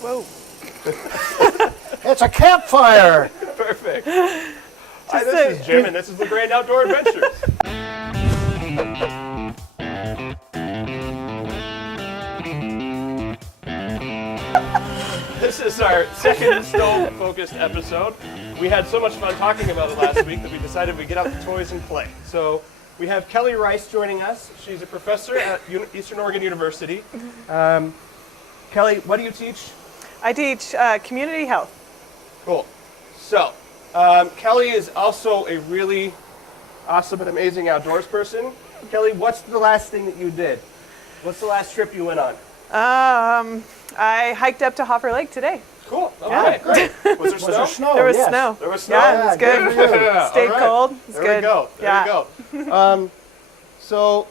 Whoa. It's a campfire. Perfect. Hi, this is Jim, and this is the Grand Outdoor Adventures. This is our second stove-focused episode. We had so much fun talking about it last week that we decided we'd get out the toys and play. So we have Kelly Rice joining us. She's a professor at Eastern Oregon University. Kelly, what do you teach? I teach community health. Cool. So, Kelly is also a really awesome and amazing outdoors person. Kelly, what's the last thing that you did? What's the last trip you went on? I hiked up to Hoffer Lake today. Cool. Okay, Yeah. great. Was there snow? There was yes. snow. There was snow? Yeah, it was good. good for you. Stayed All right. cold. It was There good. we go. There Yeah. we go. So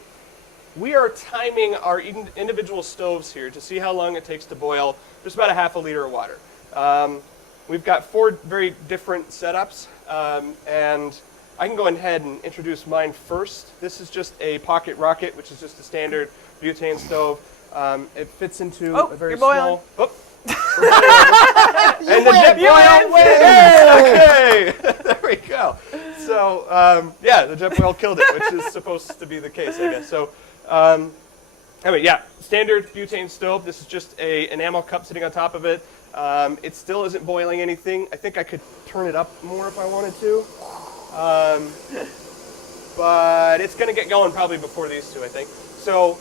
we are timing our individual stoves here to see how long it takes to boil just about a half a liter of water. We've got 4 very different setups, and I can go ahead and introduce mine first. This is just a Pocket Rocket, which is just a standard butane stove. It fits into a very you're boiling. small... And the jet boil wins! Okay, there we go. So, yeah, the jet boil killed it, which is supposed to be the case, I guess. So, anyway, yeah, standard butane stove. This is just an enamel cup sitting on top of it. It still isn't boiling anything. I think I could turn it up more if I wanted to. But it's going to get going probably before these two, I think. So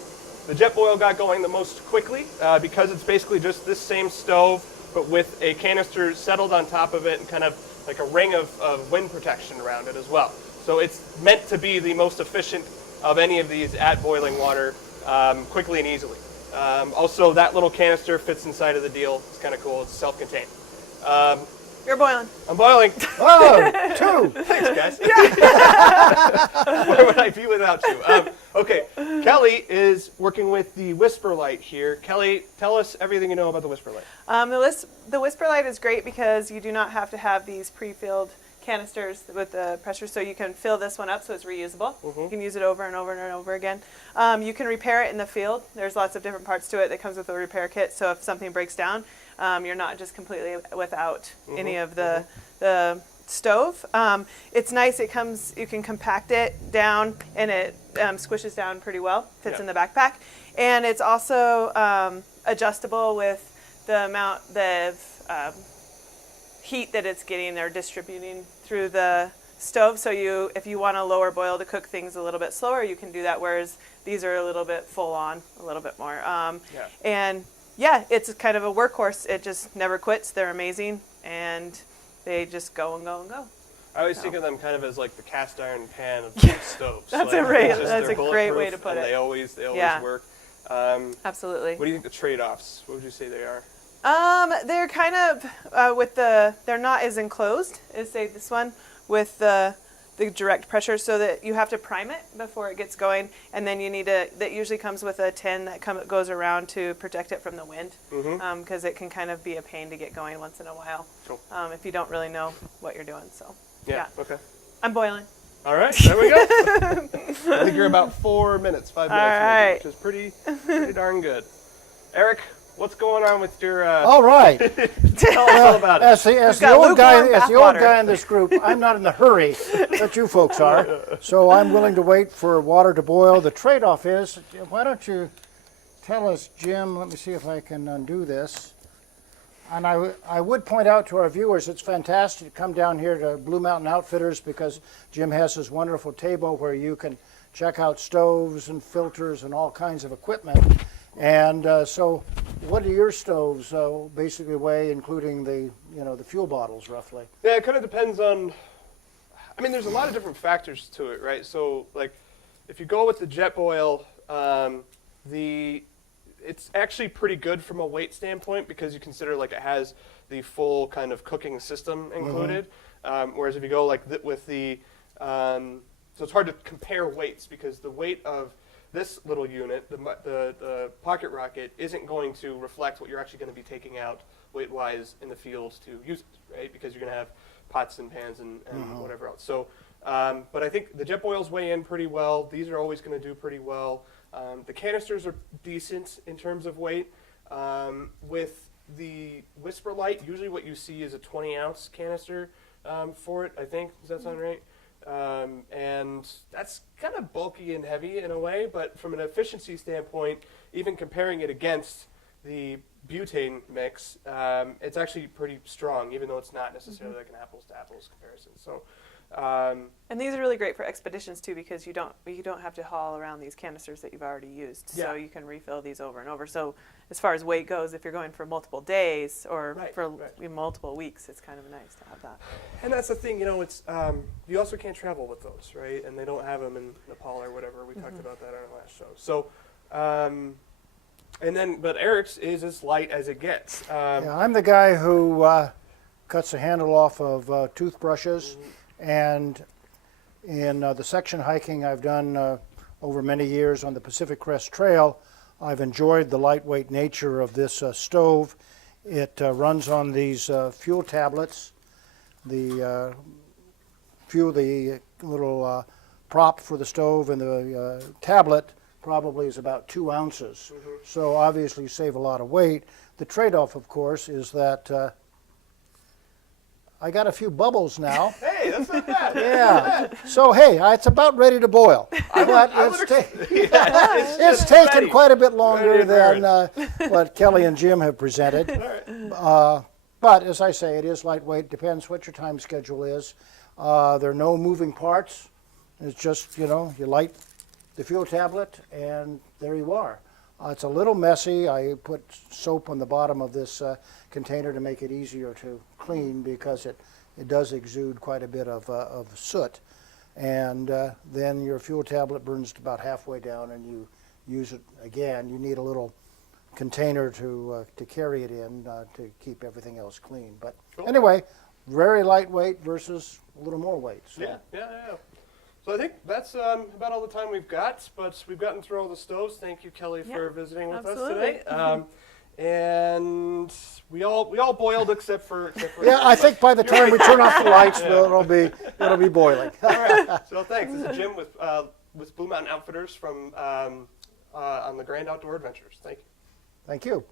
the jet boil got going the most quickly because it's basically just this same stove, but with a canister settled on top of it and kind of like a ring of wind protection around it as well. So it's meant to be the most efficient of any of these at boiling water quickly and easily. Also, that little canister fits inside of the deal. It's kind of cool. It's self-contained. You're boiling. I'm boiling. Oh, 2. Thanks, guys. Where would I be without you? Okay, Kelly is working with the Whisper Light here. Kelly, tell us everything you know about the Whisper Light. The Whisper Light is great because you do not have to have these pre-filled canisters with the pressure, so you can fill this one up so it's reusable. You can use it over and over and over again. You can repair it in the field. There's lots of different parts to it that comes with a repair kit, so if something breaks down, you're not just completely without any of the stove. It's nice. You can compact it down, and it squishes down pretty well. Fits in the backpack, and it's also adjustable with the amount of heat that it's getting or distributing through the stove. So if you want a lower boil to cook things a little bit slower, you can do that. Whereas these are a little bit full on, a little bit more. And yeah, it's kind of a workhorse. It just never quits. They're amazing, and they just go and go and go. I always think of them kind of as like the cast iron pan of stoves. That's like, that's a great way to put and it. They always work. Absolutely. What do you think the trade-offs? What would you say they are? They're kind of they're not as enclosed as say this one with the direct pressure, so that you have to prime it before it gets going, and then that usually comes with a tin that goes around to protect it from the wind, because it can kind of be a pain to get going once in a while, if you don't really know what you're doing. So yeah. Okay. I'm boiling. All right, there we go. I think you're about 5 minutes All maybe, right. which is pretty darn good. Eric, what's going on with your? All right. Tell us all about it. As the got old guy, lukewarm as the old bathwater. guy in this group, I'm not in the hurry that you folks are. So I'm willing to wait for water to boil. The trade-off is, why don't you tell us, Jim? Let me see if I can undo this. And I would point out to our viewers, it's fantastic to come down here to Blue Mountain Outfitters because Jim has this wonderful table where you can check out stoves and filters and all kinds of equipment. And so what do your stoves basically weigh, including the fuel bottles roughly? Yeah, it kind of depends on. I mean, there's a lot of different factors to it, right? So, like, if you go with the jet boil, it's actually pretty good from a weight standpoint because you consider like it has the full kind of cooking system included. Whereas if you go like with the, so it's hard to compare weights because the weight of this little unit, the Pocket Rocket, isn't going to reflect what you're actually going to be taking out weight-wise in the field to use it, right? Because you're going to have pots and pans and whatever else. So, but I think the jet boils weigh in pretty well. These are always going to do pretty well. The canisters are decent in terms of weight. With the Whisper Light, usually what you see is a 20-ounce canister for it, I think. Does that sound right? And that's kind of bulky and heavy in a way, but from an efficiency standpoint, even comparing it against the butane mix, it's actually pretty strong, even though it's not necessarily like an apples-to-apples comparison. So, And these are really great for expeditions too, because you don't have to haul around these canisters that you've already used. Yeah. So you can refill these over and over. So as far as weight goes, if you're going for multiple days or for multiple weeks, it's kind of nice to have that. and that's the thing, it's you also can't travel with those, right? And they don't have them in Nepal or whatever. We talked about that on our last show. So, but Eric's is as light as it gets. Yeah, I'm the guy who cuts the handle off of toothbrushes, and in the section hiking I've done over many years on the Pacific Crest Trail, I've enjoyed the lightweight nature of this stove. It runs on these fuel tablets. The little prop for the stove and the tablet probably is about 2 ounces. So obviously you save a lot of weight. The trade-off, of course, is that I got a few bubbles now. Hey, that's not bad. Yeah. So hey, it's about ready to boil. But it's taken ready. quite a bit longer Ready to than what Kelly and Jim have presented. But as I say, it is lightweight. Depends what your time schedule is. There are no moving parts. It's just, you light the fuel tablet and there you are. It's a little messy. I put soap on the bottom of this container to make it easier to clean because it does exude quite a bit of soot. And then your fuel tablet burns to about halfway down and you use it again. You need a little container to carry it in to keep everything else clean. But anyway, very lightweight versus a little more weight. So. Yeah. So I think that's about all the time we've got, but we've gotten through all the stoves. Thank you, Kelly, for visiting with us today. And we all boiled except for yeah, I think by the time we turn off the lights, it'll be boiling. All right. So thanks. This is Jim with Blue Mountain Outfitters from on the Grand Outdoor Adventures. Thank you. Thank you.